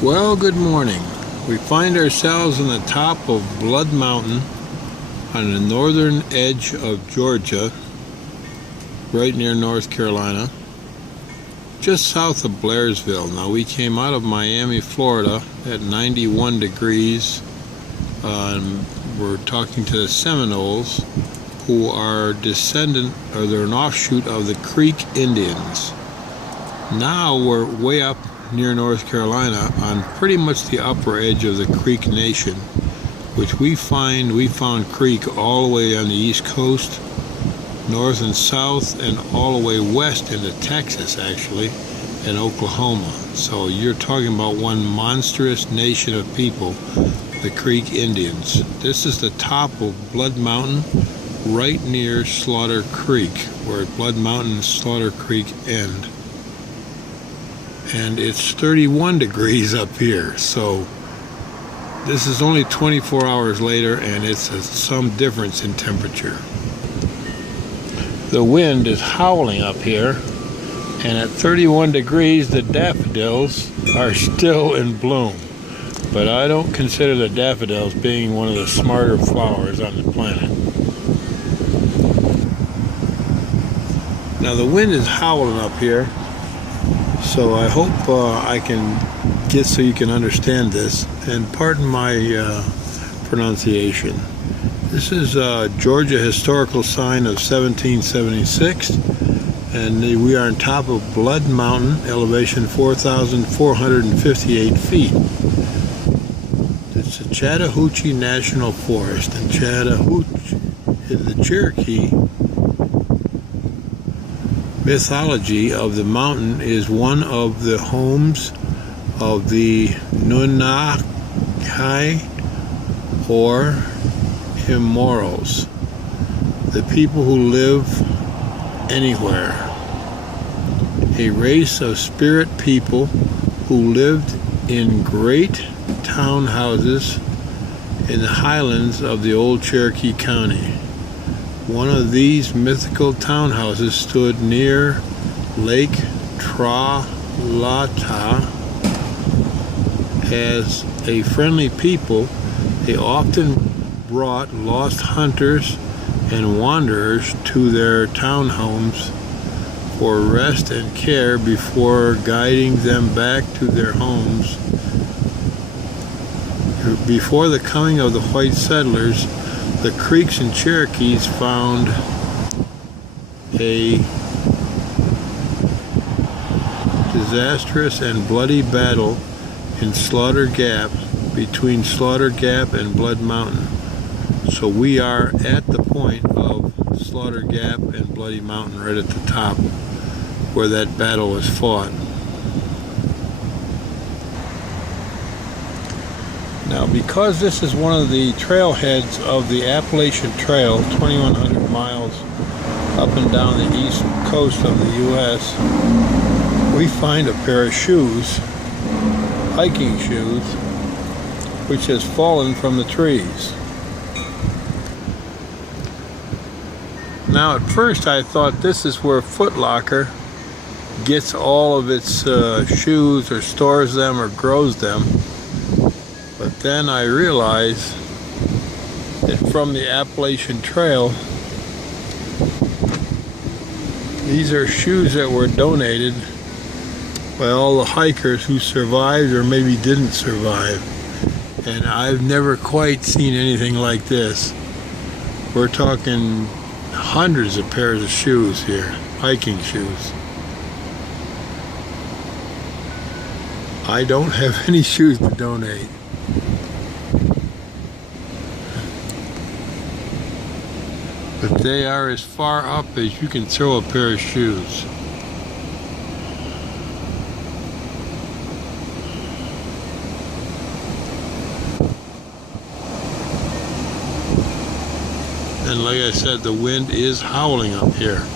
Well, good morning. We find ourselves on the top of Blood Mountain on the northern edge of Georgia, right near North Carolina, just south of Blairsville. Now, we came out of Miami, Florida at 91 degrees. We're talking to the Seminoles, who are they're an offshoot of the Creek Indians. Now we're way up near North Carolina on pretty much the upper edge of the Creek Nation, which we found Creek all the way on the East Coast, north and south, and all the way west into Texas, actually, and Oklahoma. So you're talking about one monstrous nation of people, the Creek Indians. This is the top of Blood Mountain, right near Slaughter Creek, where Blood Mountain and Slaughter Creek end. And it's 31 degrees up here, so this is only 24 hours later, and it's some difference in temperature. The wind is howling up here, and at 31 degrees the daffodils are still in bloom. But I don't consider the daffodils being one of the smarter flowers on the planet. Now the wind is howling up here, so I hope I can get so you can understand this, and pardon my pronunciation. This is a Georgia historical sign of 1776, and we are on top of Blood Mountain, elevation 4,458 feet. It's the Chattahoochee National Forest, and Chattahoochee is the Cherokee mythology of the mountain is one of the homes of the Nunahai, or immortals, the people who live anywhere, a race of spirit people who lived in great townhouses in the highlands of the old Cherokee County. One of these mythical townhouses stood near Lake Tralata. As a friendly people, they often brought lost hunters and wanderers to their townhomes for rest and care before guiding them back to their homes. Before the coming of the white settlers, the Creeks and Cherokees found a disastrous and bloody battle in Slaughter Gap, between Slaughter Gap and Blood Mountain. So we are at the point of Slaughter Gap and Bloody Mountain, right at the top where that battle was fought. Now, because this is one of the trailheads of the Appalachian Trail, 2,100 miles up and down the east coast of the U.S., we find a pair of shoes, hiking shoes, which has fallen from the trees. Now, at first I thought this is where Foot Locker gets all of its shoes, or stores them, or grows them. But then I realized that from the Appalachian Trail, these are shoes that were donated by all the hikers who survived or maybe didn't survive. And I've never quite seen anything like this. We're talking hundreds of pairs of shoes here, hiking shoes. I don't have any shoes to donate. But they are as far up as you can throw a pair of shoes. And like I said, the wind is howling up here.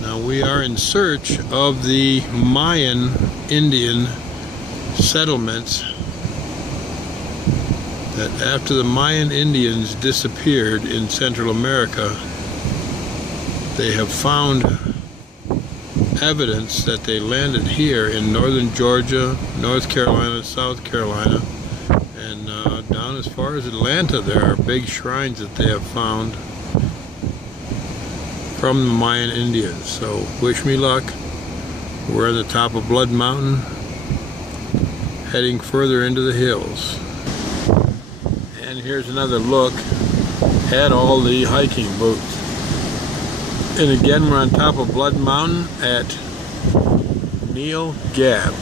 Now we are in search of the Mayan Indian settlements that after the Mayan Indians disappeared in Central America, they have found evidence that they landed here in northern Georgia, North Carolina, South Carolina, and down as far as Atlanta. There are big shrines that they have found from the Mayan Indians. So wish me luck. We're at the top of Blood Mountain, heading further into the hills. And here's another look at all the hiking boots. And again, we're on top of Blood Mountain at Neil Gap.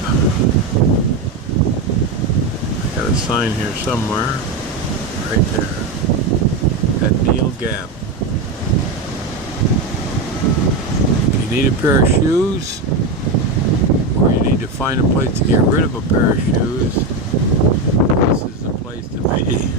I got a sign here somewhere, right there, at Neil Gap. If you need a pair of shoes, or you need to find a place to get rid of a pair of shoes, this is the place to be.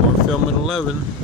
More film at 11.